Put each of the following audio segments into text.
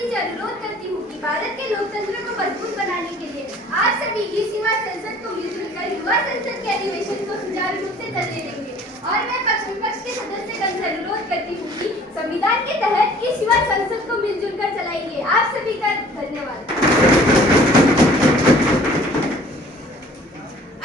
से अनुरोध करती हूँ कि भारत के लोकतंत्र को मजबूत बनाने के लिए आप सभी इस युवा संसद को मिलजुल कर युवा संसद के अधिवेशन को सुचारू रूप से चलने देंगे। और मैं पक्ष विपक्ष के सदस्यगण से अनुरोध करती हूँ कि संविधान के तहत इस युवा संसद को मिलजुल कर चलाएंगे। आप सभी का धन्यवाद।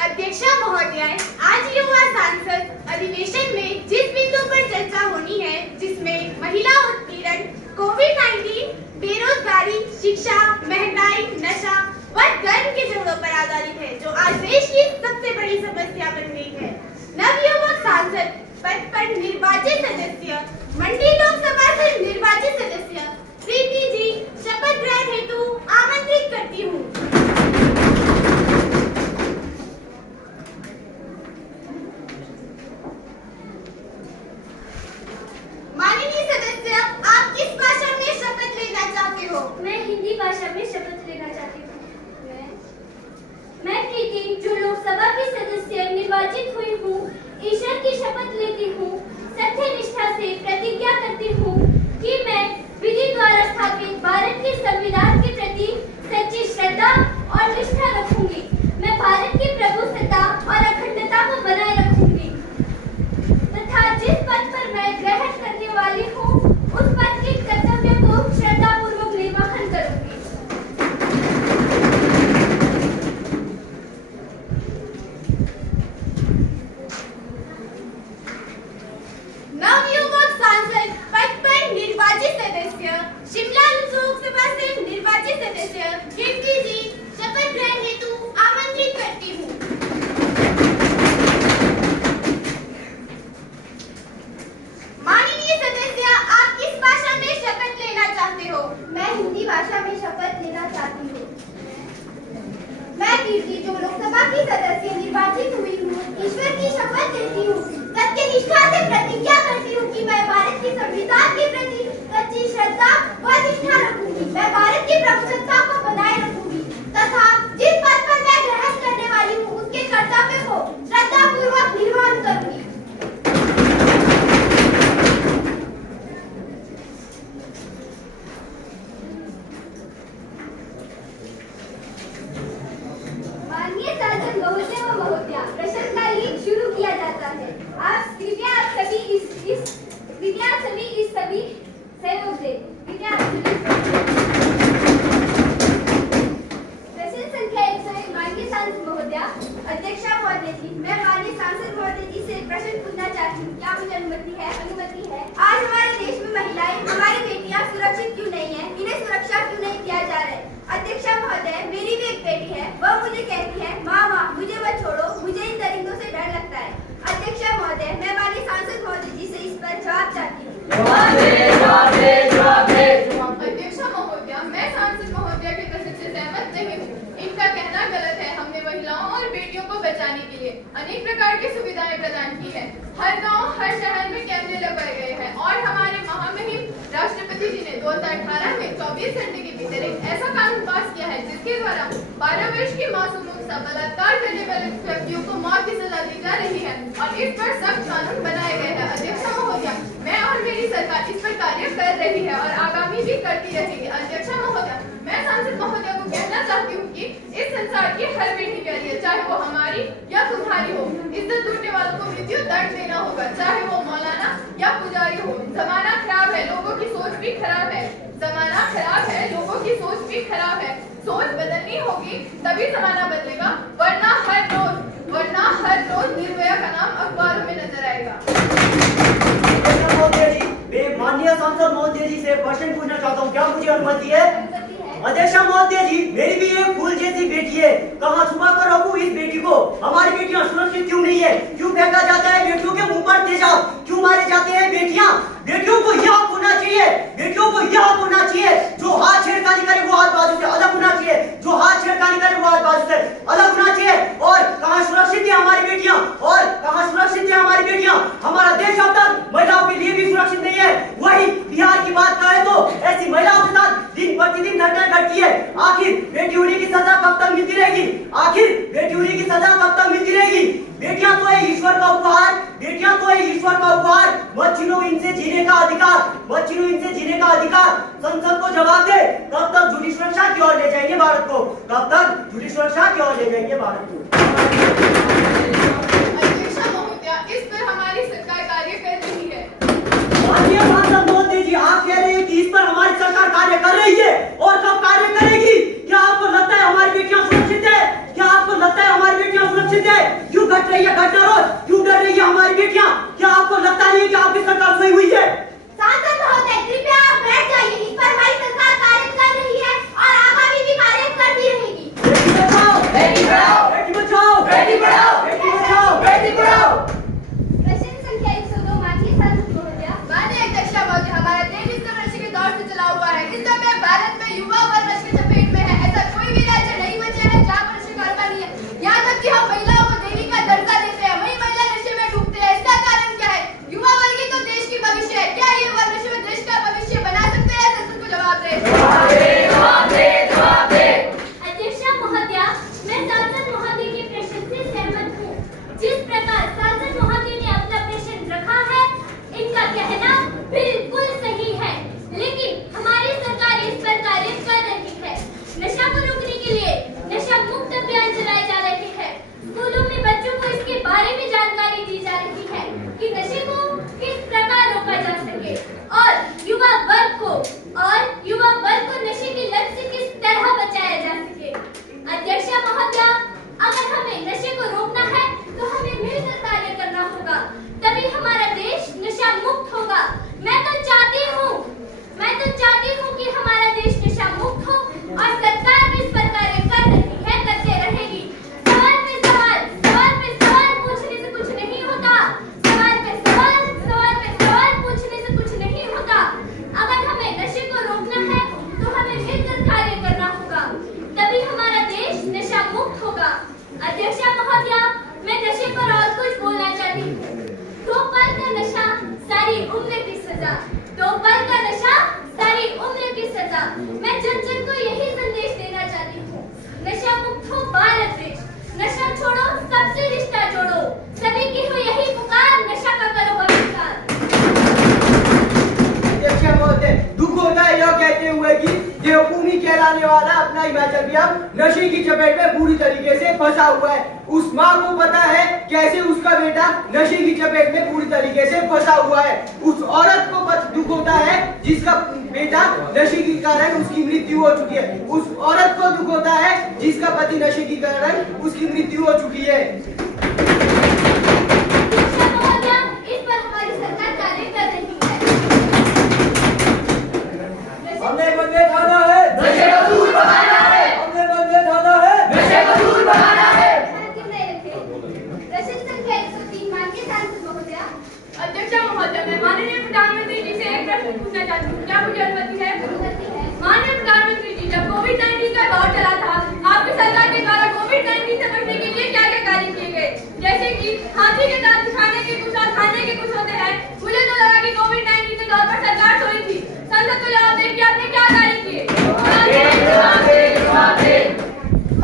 अध्यक्षा महोदय, आज युवा सांसद अधिवेशन में जिस बिंदु पर चर्चा होनी है, जिसमें महिला उत्पीड़न, कोविड-19, बेरोजगारी, शिक्षा, महंगाई, नशा व धर्म के जोड़ों पर आधारित है, जो आज देश की सबसे बड़ी समस्या बन गई है। नवयुवक सांसद पद पर निर्वाचित सदस्य, मंडी लोकसभा से निर्वाचित सदस्य प्रीति जी शपथ ग्रहण हेतु आमंत्रित करती हूँ। माननीय सदस्य, आप किस भाषा में शपथ लेना चाहते हो? मैं हिंदी भाषा में शपथ लेना चाहती हूँ। मैं प्रीति, जो लोकसभा की सदस्य निर्वाचित हुई हूँ, ईश्वर की शपथ लेती हूँ, सत्य निष्ठा से प्रतिज्ञा करती हूँ कि मैं विधि द्वारा स्थापित भारत के संविधान के प्रति सच्ची श्रद्धा और निष्ठा रखूंगी। मैं भारत की प्रभुसत्ता और अखंडता को बनाए रखूंगी तथा जिस पद पर मैं ग्रहण करने वाली हूँ, उस पद के कर्तव्य को श्रद्धापूर्वक निर्वहन करूंगी। नवयुवक सांसद पद पर निर्वाचित सदस्य, शिमला लोकसभा से निर्वाचित सदस्य कीर्ति जी शपथ ग्रहण हेतु आमंत्रित करती हूँ। माननीय सदस्य, आप किस भाषा में शपथ लेना चाहते हो? मैं हिंदी भाषा में शपथ लेना चाहती हूँ। मैं कीर्ति, जो लोकसभा की सदस्य निर्वाचित हुई हूँ, ईश्वर की शपथ लेती हूँ, सत्य निष्ठा से प्रतिज्ञा करती हूँ कि मैं भारत के संविधान के प्रति सच्ची श्रद्धा व निष्ठा रखूंगी। मैं भारत की प्रभुसत्ता को बनाए रखूंगी तथा जिस पद पर मैं ग्रहण करने वाली हूँ, उसके कर्तव्य को श्रद्धापूर्वक निर्वहन करूंगी। माननीय सांसद महोदय व महोदया, प्रश्नकाल शुरू किया जाता है। कृपया आप सभी इस सभी सहयोग दें। प्रश्न संख्या 101, माननीय सांसद महोदया। अध्यक्षा महोदय जी, मैं माननीय सांसद महोदय जी से प्रश्न पूछना चाहती हूँ। क्या मुझे अनुमति है? आज हमारे देश में महिलाएं, हमारी बेटियां सुरक्षित क्यों नहीं है? इन्हें सुरक्षा क्यों नहीं दिया जा रहा है? अध्यक्षा महोदय, मेरी भी एक बेटी है, वह मुझे कहती है, माँ मुझे मत छोड़ो, मुझे इन दरिंदों से डर लगता है। अध्यक्षा महोदय, मैं माननीय सांसद महोदय जी से इस पर जवाब चाहती हूँ। अध्यक्षा महोदया, मैं सांसद महोदया के प्रश्न से सहमत नहीं हूँ। इनका कहना गलत है। हमने महिलाओं और बेटियों को बचाने के लिए अनेक प्रकार की सुविधाएं प्रदान की है। हर गांव, हर शहर में कैमरे लगाए गए हैं और हमारे महामहिम राष्ट्रपति जी ने 2018 में 24 घंटे के भीतर एक ऐसा कानून पास किया है, जिसके द्वारा 12 वर्ष की मासूमों का बलात्कार करने वाले व्यक्तियों को मौत की सजा दी जा रही है और इस पर सख्त कानून बनाए गए हैं। अध्यक्षा महोदया, मैं और मेरी सरकार इस पर कार्य कर रही है और आगामी भी करती रहेगी। अध्यक्षा महोदया, मैं सांसद महोदया को कहना चाहती हूँ कि इस संसार की हर बेटी प्यारी है, चाहे वो हमारी या तुम्हारी हो। इज्जत लूटने वालों को मृत्यु दंड देना होगा, चाहे वो मौलाना या पुजारी हो। जमाना खराब है, लोगों की सोच भी खराब है। जमाना खराब है, लोगों की सोच भी खराब है। सोच बदलनी होगी, तभी जमाना बदलेगा, वरना हर रोज निर्भया का नाम अखबारों में नजर आएगा। मैं माननीय सांसद महोदय जी से प्रश्न पूछना चाहता हूँ। क्या मुझे अनुमति है? अध्यक्षा महोदय जी, मेरी भी एक फूल जैसी बेटी है। कहाँ छुपा कर रखूं इस बेटी को? हमारी बेटियां सुरक्षित क्यों नहीं है? क्यों फेंका जाता है बेटियों के मुंह पर तेजाब? क्यों मारे जाते हैं बेटियां? बेटियों को यह हक होना चाहिए, बेटियों को यह हक होना चाहिए। जो हाथ छेड़खानी करे वो हाथ बाजू से अलग होना चाहिए, जो हाथ छेड़खानी करे वो हाथ बाजू से अलग होना चाहिए। और कहाँ सुरक्षित है हमारी बेटियां? और कहाँ सुरक्षित है हमारी बेटियां? हमारा देश अब तक महिलाओं के लिए भी सुरक्षित नहीं है। वही बिहार की बात करें तो ऐसी महिलाओं के साथ दिन प्रतिदिन घटनाएं घटती है। आखिर बेटी होने की सजा कब तक मिलती रहेगी? आखिर बेटी होने की सजा कब तक मिलती रहेगी? बेटियां तो है ईश्वर का उपहार, बेटियां तो है ईश्वर का उपहार। मत छीनो इनसे जीने का अधिकार, मत छीनो इनसे जीने का अधिकार। संसद को जवाब दे कब तक झूठी सुरक्षा की ओर ले जाएंगे भारत को? कब तक झूठी सुरक्षा की ओर ले जाएंगे भारत को? अध्यक्षा महोदया, इस पर हमारी सरकार कार्य कर रही है। माननीय सांसद महोदय जी, आप कह रहे हैं कि इस पर हमारी सरकार कार्य कर रही है, और कब कार्य करेगी? क्या आपको लगता है हमारी बेटियां सुरक्षित है? क्या आपको लगता है हमारी बेटियां सुरक्षित है? क्यों घट रही है घटना रोज? क्यों डर रही है हमारी बेटियां? क्या आपको लगता नहीं है कि आपकी सरकार सोई हुई है? सांसद महोदय, कृपया आप बैठ जाइए। इस पर हमारी सरकार कार्य कर रही है और आगामी भी कार्य करती रहेगी। बेटी बचाओ, बेटी पढ़ाओ, बेटी बचाओ, बेटी पढ़ाओ, बेटी बचाओ, बेटी पढ़ाओ। प्रश्न संख्या 102, माननीय सांसद महोदय। माननीय अध्यक्षा महोदय, हमारा देश इस समय नशे के दौर से चला हुआ है। इस समय भारत में युवा वर्ग नशे की चपेट में है। ऐसा कोई भी राज्य नहीं बचा है जहाँ पर नशे कारोबार नहीं है। यहाँ तक कि हम महिलाओं को देवी का दर्जा देते हैं, वही महिला नशे में डूबते हैं। इसका कारण क्या है? युवा वर्ग ही तो देश की भविष्य है। क्या ये वर्ग नशे में देश का भविष्य बना सकते हैं? संसद को जवाब दे। अध्यक्षा महोदय, मैं सांसद महोदय के प्रश्न से सहमत हूँ। जिस प्रकार सांसद महोदय ने अपना प्रश्न रखा है, इनका कहना बिल्कुल सही है, लेकिन हमारी सरकार इस पर कार्य कर रही है। नशा को रोकने के लिए नशा मुक्त अभियान चलाए जा रहे हैं। स्कूलों में बच्चों को इसके बारे में जानकारी दी जा रही है कि नशे को किस प्रकार रोका जा सके और युवा वर्ग को नशे की लत से किस तरह बचाया जा सके। अध्यक्षा महोदया, अगर हमें नशे को रोकना है तो हमें मिलकर कार्य करना होगा, तभी हमारा देश नशा मुक्त होगा। मैं तो चाहती हूँ कि हमारा देश नशा मुक्त हो, और सरकार भी इस पर कार्य कर रही है, करते रहेगी। सवाल पे सवाल पूछने से कुछ नहीं होता। सवाल पे सवाल पूछने से कुछ नहीं होता। अगर हमें नशे को रोकना है तो हमें मिलकर कार्य करना होगा, तभी हमारा देश नशा मुक्त होगा। अध्यक्षा महोदया, मैं नशे पर और कुछ बोलना चाहती हूँ। 2 पल का नशा सारी उम्र की सजा। 2 पल का नशा सारी उम्र की सजा। मैं जन जन को यही संदेश देना चाहती हूँ। नशा मुक्त हो भारत देश। नशा छोड़ो, सबसे रिश्ता जोड़ो। सभी की हो यही पुकार, नशा का करो बहिष्कार। अध्यक्षा महोदय, दुख होता है यह कहते हुए कि देवभूमि कहलाने वाला अपना हिमाचल भी अब नशे की चपेट में पूरी तरीके से फंसा हुआ है। उस माँ को पता है कैसे उसका बेटा नशे की चपेट में पूरी तरीके से फंसा हुआ है। उस औरत को दुख होता है जिसका बेटा नशे के कारण उसकी मृत्यु हो चुकी है। उस औरत को दुख होता है जिसका पति नशे के कारण उसकी मृत्यु हो चुकी है। अध्यक्षा महोदया, इस पर हमारी सरकार कार्य कर रही है। हमने बंदे खाना है, नशे को दूर भगाना है। हमने बंदे खाना है, नशे को दूर भगाना है। प्रश्न संख्या 103, माननीय सांसद महोदय। अध्यक्षा महोदय, मैं माननीय प्रधानमंत्री जी से एक प्रश्न पूछना चाहती हूँ। क्या मुझे अनुमति है? माननीय प्रधानमंत्री जी, जब कोविड-19 का दौर चला था, आपकी सरकार के द्वारा कोविड-19 से बचने के लिए क्या क्या कार्य किए गए? जैसे कि हाथी के दांत खाने के कुछ और खाने के कुछ होते हैं। मुझे तो लगा कि कोविड-19 के दौर पर सरकार सोई थी। संसद को जवाब दें कि आपने क्या कार्य किए?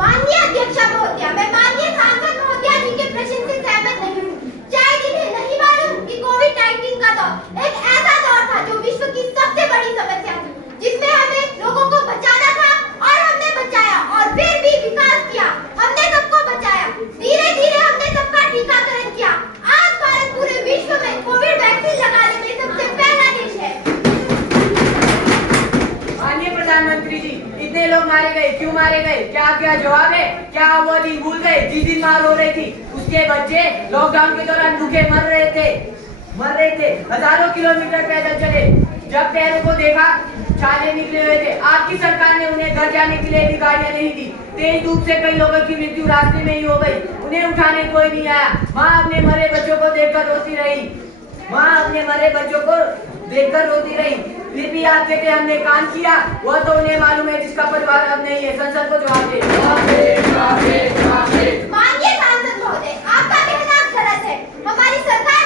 माननीय अध्यक्षा महोदया, मैं माननीय सांसद महोदया जी के प्रश्न से सहमत नहीं हूँ। शायद इन्हें नहीं मालूम कि कोविड-19 का दौर एक ऐसा दौर था जो विश्व की सबसे बड़ी समस्या थी, जिसमें हमें लोगों को बचाना था, और हमने बचाया, और फिर भी विकास किया। हमने सबको बचाया। धीरे धीरे हमने सबका टीकाकरण किया। आज भारत पूरे विश्व में कोविड वैक्सीन लगाने में सबसे पहला देश है। माननीय प्रधानमंत्री जी, इतने लोग मारे गए, क्यों मारे गए? क्या जवाब है? क्या वो दिन भूल गए जिस दिन मार हो रही थी? उसके बच्चे लॉकडाउन के दौरान भूखे मर रहे थे। हजारों किलोमीटर पैदल चले। जब पैरों को देखा, छाले निकले हुए थे। आपकी सरकार ने उन्हें घर जाने के लिए भी गाड़ियां नहीं दी। तेज धूप से कई लोगों की मृत्यु रास्ते में ही हो गई। उन्हें उठाने कोई नहीं आया। माँ अपने मरे बच्चों को देखकर रोती रही। फिर भी आप कहते हमने काम किया। वह तो उन्हें मालूम है जिसका परिवार अब नहीं है। संसद को जवाब दे। माननीय सांसद महोदय, आपका कहना गलत है। हमारी सरकार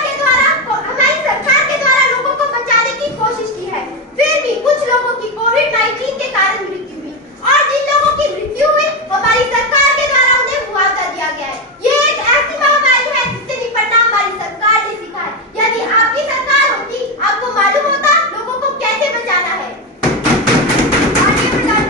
के द्वारा लोगों को बचाने की कोशिश की है। फिर भी कुछ लोगों की कोविड-19 के कारण मृत्यु हुई, और जिन लोगों की मृत्यु हुई, हमारी सरकार के द्वारा उन्हें मुआवजा दिया गया है। ये एक ऐसी महामारी है जिससे निपटना हमारी सरकार ने सीखा है। यदि आपकी सरकार होती, आपको मालूम होता लोगों को कैसे बचाना है। माननीय प्रधानमंत्री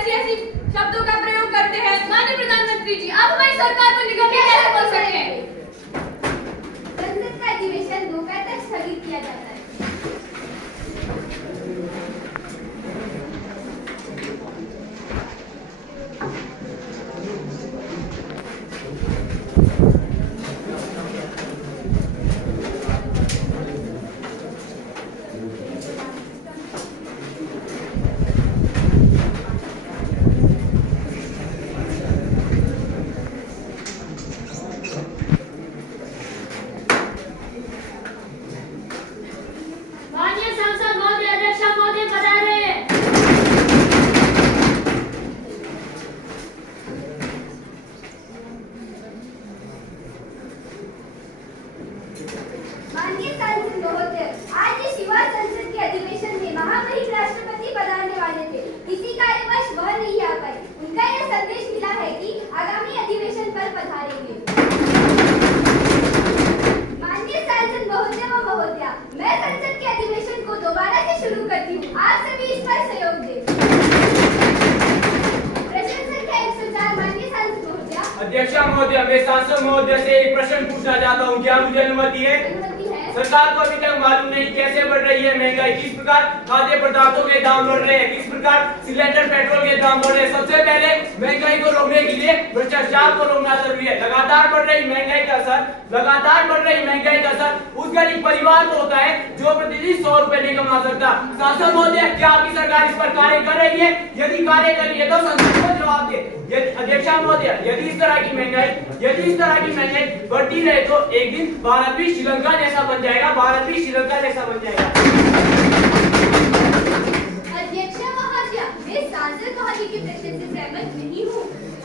ऐसी ऐसी शब्दों का प्रयोग करते हैं। माननीय प्रधानमंत्री जी, आप हमारी सरकार को निगम्य कैसे बोल सकते हैं? संसद का अधिवेशन दोपहर तक स्थगित किया जाता है। माननीय सांसद महोदय, अध्यक्ष महोदय पधारे। माननीय सांसद महोदय, आज इस युवा संसद के अधिवेशन में महामहिम राष्ट्रपति पधारने वाले थे। किसी कारणवश वह नहीं आ पाए। उनका यह संदेश मिला है कि आगामी अधिवेशन पर पधारेंगे। माननीय सांसद महोदय व महोदया, मैं संसद के अधिवेशन को दोबारा से शुरू करती हूँ। आप सभी इस पर सहयोग दें। प्रश्न संख्या 104, माननीय सांसद महोदया। अध्यक्ष महोदय, मैं सांसद महोदय से एक प्रश्न पूछना चाहता हूँ, क्या मुझे अनुमति है? अनुमति है। सरकार को अभी तक मालूम नहीं कैसे बढ़ रही है महंगाई, किस प्रकार खाद्य पदार्थों के दाम बढ़ रहे हैं, किस प्रकार सिलेंडर पेट्रोल के दाम बढ़ रहे हैं। सबसे पहले महंगाई को रोकने के लिए भ्रष्टाचार को रोकना जरूरी है। लगातार बढ़ रही महंगाई का असर उस गरीब परिवार को होता है जो प्रतिदिन 100 रुपए नहीं कमा सकता। सांसद महोदय, क्या आपकी सरकार इस पर कार्य कर रही है? यदि कार्य कर रही है तो संसद को जवाब दे। अध्यक्ष महोदय, यदि इस तरह की महंगाई बढ़ती रहे तो एक दिन भारत भी श्रीलंका जैसा बन जाएगा। अध्यक्ष महोदय, मैं सांसद महोदय के प्रश्न से सहमत नहीं हूँ।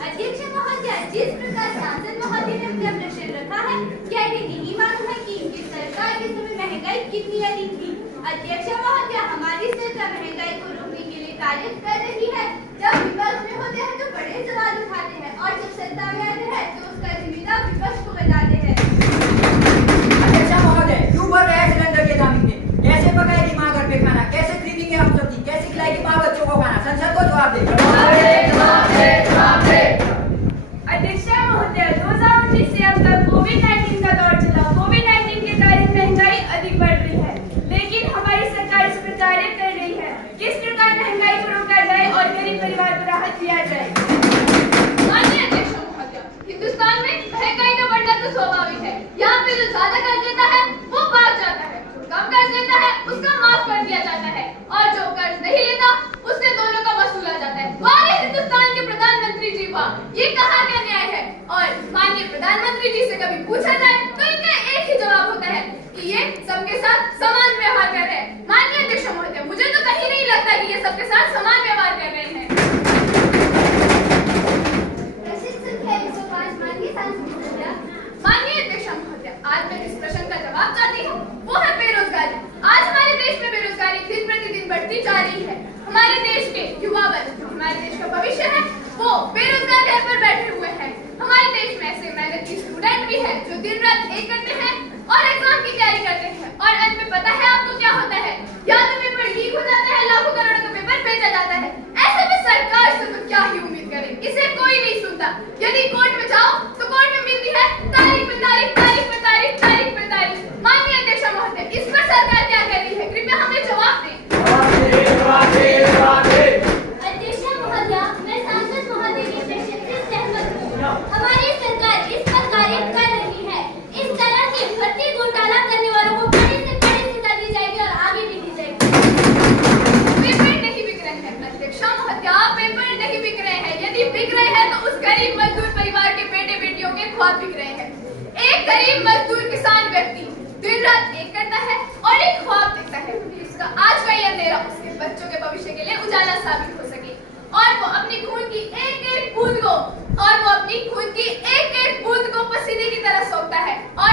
अध्यक्ष महोदय, जिस प्रकार सांसद महोदय ने अपना प्रश्न रखा है, क्या इन्हें नहीं मालूम है कि इनकी सरकार के समय महंगाई कितनी अधिक थी? अध्यक्ष महोदय, हमारी सरकार महंगाई को रोकने के लिए कार्य कर रही है। जब विपक्ष में होते हैं तो बड़े सवाल उठाते हैं और जब सत्ता में आते हैं तो उसका जिम्मेदार विपक्ष को बताते हैं। अध्यक्ष महोदय, क्यों बढ़ रहे हैं सिलेंडर के दाम इतने? कैसे पकाएगी माँ घर पे खाना? कैसे खरीदेंगे हम सब्जी? कैसे खिलाएगी माँ बच्चों को खाना? संसद को जवाब दे। अध्यक्ष महोदय, 2019 से अब तक कोविड-19 का दौर चला। कोविड-19 के कारण महंगाई अधिक बढ़ रही है, लेकिन हमारी सरकार इस पर कार्य कर रही है। किस प्रकार महंगाई को रोका जाए और गरीब परिवार को राहत दिया जाए? माननीय अध्यक्ष महोदय, हिंदुस्तान में महंगाई का बढ़ना तो स्वाभाविक है। यहाँ पे जो ज्यादा कर्ज लेता है वो भाग जाता है, जो कम कर्ज लेता है उसका माफ कर दिया जाता है और जो कर्ज नहीं लेता उससे दोनों का वसूला जाता है। वाह हिंदुस्तान के प्रधानमंत्री जी, वाह! ये कहाँ का न्याय है? और माननीय प्रधानमंत्री जी से कभी पूछा जाए तो इनका एक ही जवाब होता है कि ये सबके साथ समान व्यवहार कर रहे हैं। माननीय अध्यक्ष महोदय, मुझे तो कहीं नहीं लगता कि ये सबके साथ समान व्यवहार कर रहे हैं। प्रश्न संख्या 105, माननीय सांसद महोदया। माननीय अध्यक्ष महोदय, आज मैं जिस प्रश्न का जवाब चाहती हूँ वो है बेरोजगारी। आज हमारे देश में बेरोजगारी दिन प्रतिदिन बढ़ती जा रही है। हमारे देश के युवा वर्ग, जो हमारे देश का भविष्य है, वो बेरोजगार घर पर बैठे हुए हैं। हमारे देश में ऐसे मेहनती स्टूडेंट भी हैं जो दिन रात एक करते हैं और एग्जाम की तैयारी करते हैं और अंत में पता है आपको क्या होता है? या तो पेपर लीक हो जाता है, लाखों करोड़ों का पेपर बेचा जाता है। ऐसे में सरकार से तो क्या ही उम्मीद करें? इसे कोई नहीं सुनता। यदि कोर्ट में जाओ तो कोर्ट में मिलती है तारीख पे तारीख, तारीख पे तारीख, तारीख पे तारीख। माननीय अध्यक्ष महोदय, इस पर सरकार क्या कर रही है? कृपया हमें जवाब दें। अध्यक्ष महोदय, मैं सांसद महोदय के प्रश्न से सहमत हूँ। हमारी सरकार इस पर कार्य कर रही है। इस तरह के भर्ती घोटाला करने वालों को बड़ी से बड़ी सजा दी जाएगी और आगे भी दी जाएगी। पेपर नहीं बिक रहे हैं अध्यक्ष महोदय, पेपर नहीं बिक रहे हैं। यदि बिक रहे हैं तो उस गरीब मजदूर परिवार के बेटे बेटियों के ख्वाब बिक रहे हैं। एक गरीब मजदूर किसान व्यक्ति दिन रात एक करता है और एक ख्वाब देखता है कि उसका आज का यह अंधेरा उसके बच्चों के भविष्य के लिए उजाला साबित हो सके और वो अपनी खून की एक एक बूंद को पसीने की तरह सोखता है और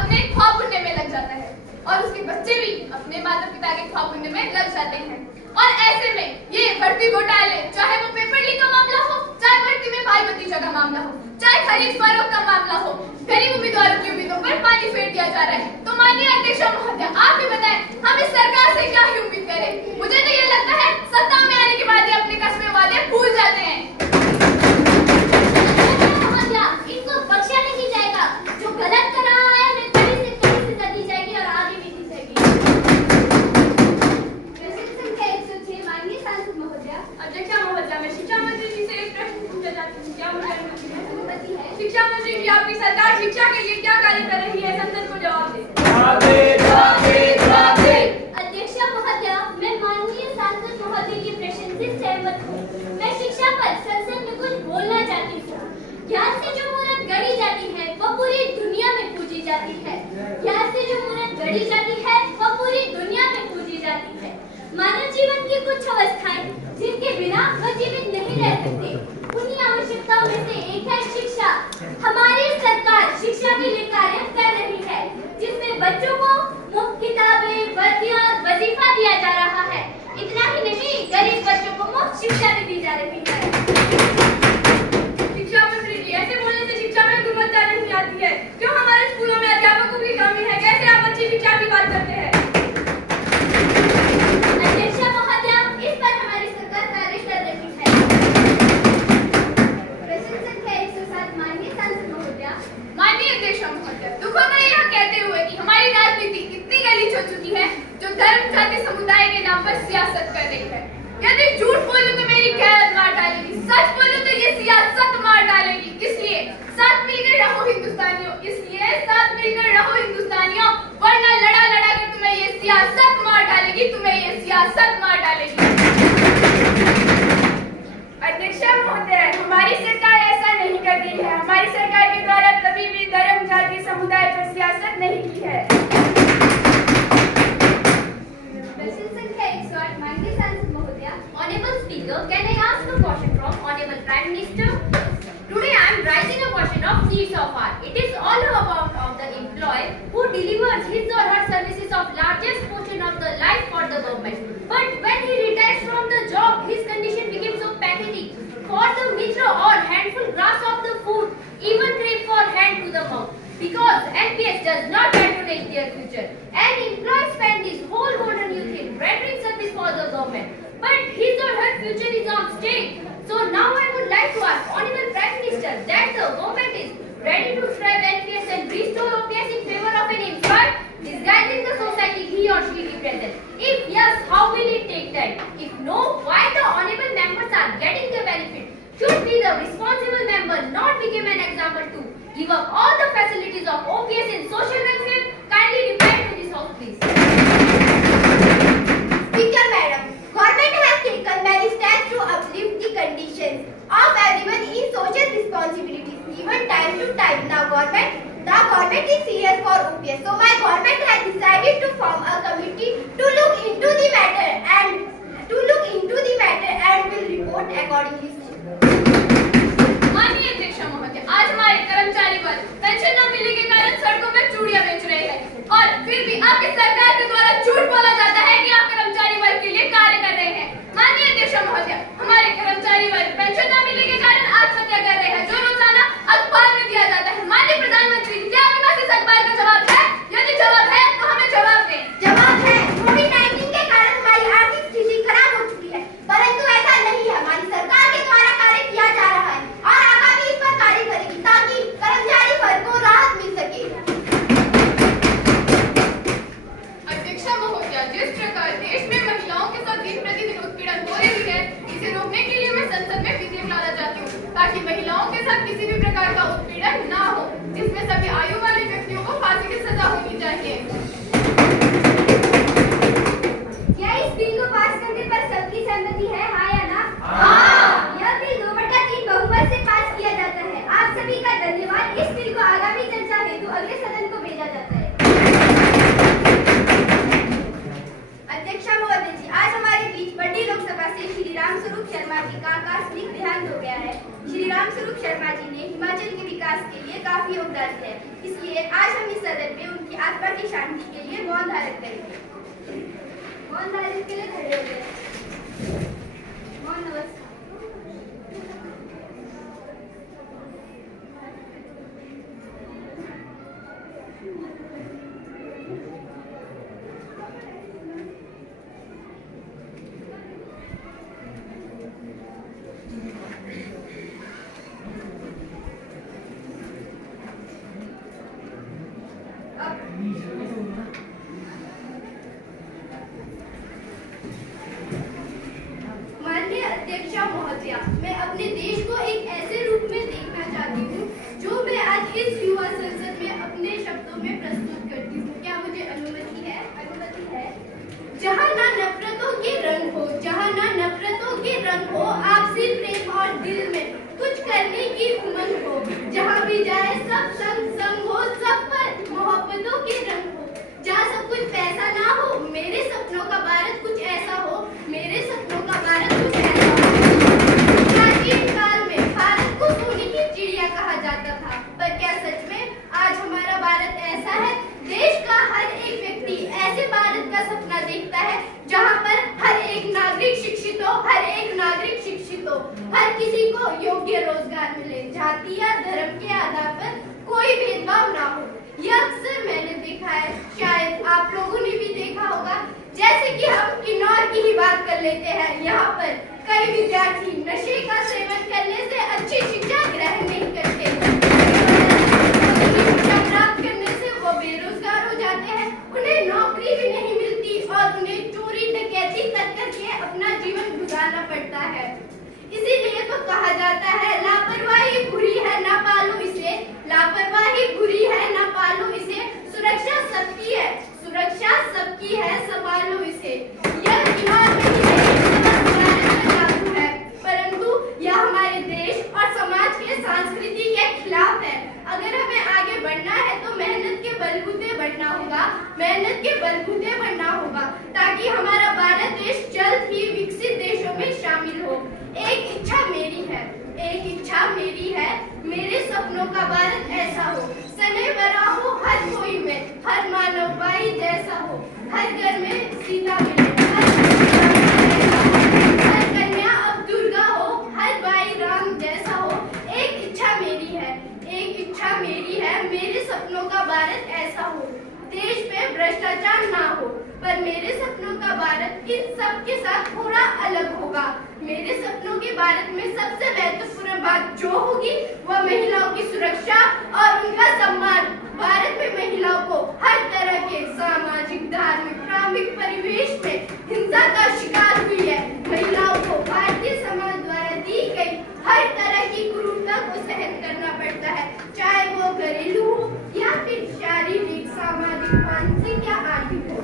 अपने ख्वाब बुनने में लग जाता है और उसके बच्चे भी अपने माता पिता के ख्वाब बुनने में लग जाते हैं। और ऐसे में ये भर्ती घोटाले, चाहे वो पेपर लीक का मामला हो, चाहे भर्ती में भाई भतीजा का मामला हो, चाहे खरीद फरोख्त का मामला हो, गरीब उम्मीदवारों की उम्मीदों पर पानी फेर दिया जा रहा है। तो माननीय अध्यक्ष महोदय, आप ही बताएं, हम इस सरकार से क्या ही उम्मीद करें? मुझे तो ये लगता है सत्ता में आने के बाद ये अपने कस्बे वाले भूल जाते नहीं की है। प्रश्न संख्या 108 माननीय सांसद महोदया। Honorable Speaker, can I ask a question from Honorable Prime Minister? Today I am raising a question of needs of art. It is all about of the employee who delivers his or her services of largest portion of the life for the government. But when he retires from the job, his condition becomes so pathetic. For the meager or handful grasp of the food, even crave for hand to the mouth. Because NPS does not patronage their future. An employee spends his whole golden youth in rendering service for the government. But his or her future is on stake. So now I would like to ask Honorable Prime Minister that the government is ready to scrap NPS and restore OPS in favor of an employee, disguising the society he or she represents. If yes, how will it take time? If no, why the honorable members are getting the benefit? Should be the responsible member not become an example to give up all the facilities of OPS in social welfare? Kindly reply to this house, please. Speaker Madam, Government has taken many steps to uplift the conditions of everyone in social responsibilities, given time to time. Now the government is serious for OPS, so my government has decided to form a committee to look into the matter and will report accordingly. माननीय अध्यक्ष महोदय, आज हमारे कर्मचारी वर्ग pension न मिलने के कारण सड़कों पर चूड़ियां बेच रहे हैं और फिर भी आपकी सरकार के द्वारा झूठ बोला जाता है कि आप कर्मचारी वर्ग के लिए कार्य कर रहे हैं। माननीय अध्यक्ष महोदय, हमारे कर्मचारी वर्ग पेंशन न मिलने के कारण आत्महत्या कर रहे हैं, जो रोजाना अखबार में दिया जाता है। माननीय प्रधानमंत्री जी, क्या आपके पास इस अखबार का जवाब है? यदि जवाब है तो हमें जवाब दें। जवाब है, कोविड-19 के कारण हमारी आर्थिक स्थिति खराब हो चुकी है, परंतु ऐसा नहीं है। हमारी सरकार के द्वारा कार्य किया जा रहा है और आगामी इस पर कार्य करेगी ताकि कर्मचारी वर्ग को राहत मिल सके। अध्यक्ष महोदय, जिस प्रकार देश में महिलाओं के साथ दिन प्रतिदिन उत्पीड़न हो रही है, इसे रोकने के लिए मैं संसद में विधेयक लाना चाहती हूँ ताकि महिलाओं के साथ किसी भी प्रकार का उत्पीड़न ना हो, जिसमें सभी आयु वाले व्यक्तियों को फांसी की सजा होनी चाहिए। क्या इस बिल को पास करने पर सबकी सहमति है, हाँ या ना? हाँ। यह बिल 2/3 बहुमत से पास किया जाता है। आप सभी का धन्यवाद। इस बिल को आगामी चर्चा हेतु अगले सदन को भेजा जाता है। अध्यक्ष महोदय जी, आज हमारे बीच बड़ी लोकसभा से श्री राम स्वरूप शर्मा जी का आकस्मिक देहांत हो गया है। श्री राम स्वरूप शर्मा जी ने हिमाचल के विकास के लिए काफी योगदान दिया है, इसलिए आज हम इस सदन में उनकी आत्मा की शांति के लिए मौन धारण करेंगे। मौन धारण के लिए खड़े हो गए। मौन नमस्कार। माननीय अध्यक्ष महोदया, मैं अपने देश को एक ऐसे रूप में देखना चाहती हूँ जो मैं आज इस युवा संसद में अपने शब्दों में प्रस्तुत करती हूँ। क्या मुझे अनुमति है? अनुमति है। जहाँ ना नफरतों के रंग हो, जहाँ ना नफरतों के रंग हो, आपसी प्रेम और दिल में कुछ करने की उमंग हो, जहाँ भी जाए सब संग संग हो, सब पर मोहब्बतों के रंग हो, जहाँ सब कुछ पैसा ना हो, मेरे सपनों का भारत कुछ ऐसा हो, मेरे सपनों का भारत कुछ ऐसा हो। प्राचीन काल में भारत को सोने की चिड़िया कहा जाता था, पर क्या सच में आज हमारा भारत ऐसा है? देश का हर एक व्यक्ति ऐसे भारत का सपना देखता है जहाँ पर हर एक नागरिक शिक्षित हो, हर किसी को योग्य रोजगार मिले, जाति या धर्म के आधार पर कोई भेदभाव ना हो। यह अक्सर मैंने देखा है, शायद आप लोगों ने भी देखा होगा। जैसे कि हम किन्नौर की ही बात कर लेते हैं, यहाँ पर कई विद्यार्थी नशे का सेवन करने से अच्छी शिक्षा ग्रहण नहीं करते, शिक्षा प्राप्त करने से वो बेरोजगार हो जाते हैं, उन्हें नौकरी भी नहीं मिलती और उन्हें चोरी डकैती तक करके अपना जीवन गुजारना पड़ता है। इसीलिए तो कहा जाता है, लापरवाही बुरी है ना पालो इसे, लापरवाही बुरी है ना पालो इसे, सुरक्षा सबकी है संभालो इसे। यह किन्नौर में ही नहीं, समस्त भारत में लागू है, परंतु यह हमारे देश और समाज के संस्कृति के खिलाफ है। अगर हमें आगे बढ़ना है तो मेहनत के बलबूते मेरी है, मेरे सपनों का भारत ऐसा हो, सने बना हो हर कोई में, हर मानव भाई जैसा हो, हर घर में सीता मिले, हर कन्या अब दुर्गा हो, हर भाई राम जैसा हो। एक इच्छा मेरी है, एक इच्छा मेरी है, मेरे सपनों का भारत ऐसा हो, देश में भ्रष्टाचार ना हो, पर मेरे सपनों का भारत इन सब के साथ थोड़ा अलग होगा। मेरे सपनों के भारत में सबसे महत्वपूर्ण बात जो होगी वह महिलाओं की सुरक्षा और उनका सम्मान। भारत में महिलाओं को हर तरह के सामाजिक, धार्मिक, सामाजिक परिवेश में हिंसा का शिकार हुई है। महिलाओं को भारतीय समाज द्वारा दी गई हर तरह की क्रूरता को सहन करना पड़ता है, चाहे वो घरेलू हो या फिर शारीरिक, सामाजिक, मानसिक या आर्थिक हो।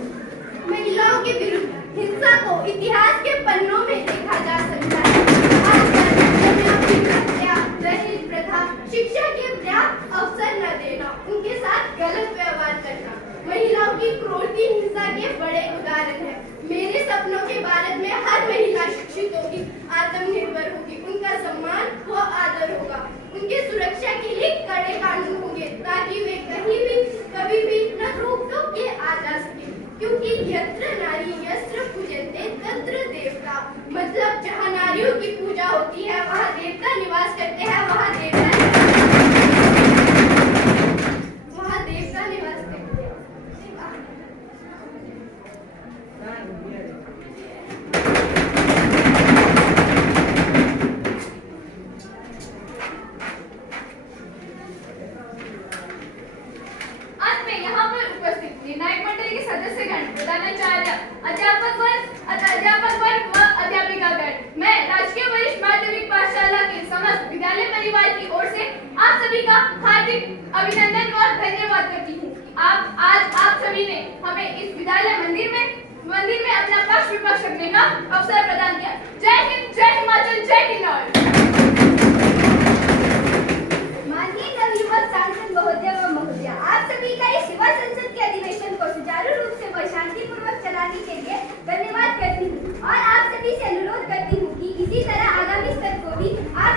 महिलाओं के विरुद्ध हिंसा को इतिहास के पन्नों में देखा जा सकता है। आजकल कन्याओं हत्या, दहेज प्रथा, शिक्षा के पर्याप्त अवसर न देना, उनके साथ गलत व्यवहार करना महिलाओं की क्रोधी हिंसा के बड़े उदाहरण है। मेरे सपनों के भारत में हर महिला शिक्षित होगी, आत्मनिर्भर होगी, उनका सम्मान व आदर होगा, उनके सुरक्षा के लिए कड़े कानून होंगे ताकि वे कहीं भी कभी भी न रोक टोक के आ जा सके। क्योंकि यत्र नारी यत्र पूजन्ते तत्र देवता, मतलब जहाँ नारियों की पूजा होती है वहाँ देवता निवास करते हैं, वहाँ देवता निवास करते हैं। अंत में यहाँ पर उपस्थित निर्णायक मंडली के सदस्यगण, प्रधानाचार्य, अध्यापक वर्ग व अध्यापिकागण, मैं राजकीय वरिष्ठ माध्यमिक पाठशाला के समस्त विद्यालय परिवार की ओर से आप सभी का हार्दिक अभिनंदन और धन्यवाद करती हूँ। आप सभी ने हमें इस विद्यालय मंदिर में अपना पक्ष विपक्ष रखने का अवसर प्रदान किया। जय हिंद, जय हिमाचल, जय हिंद।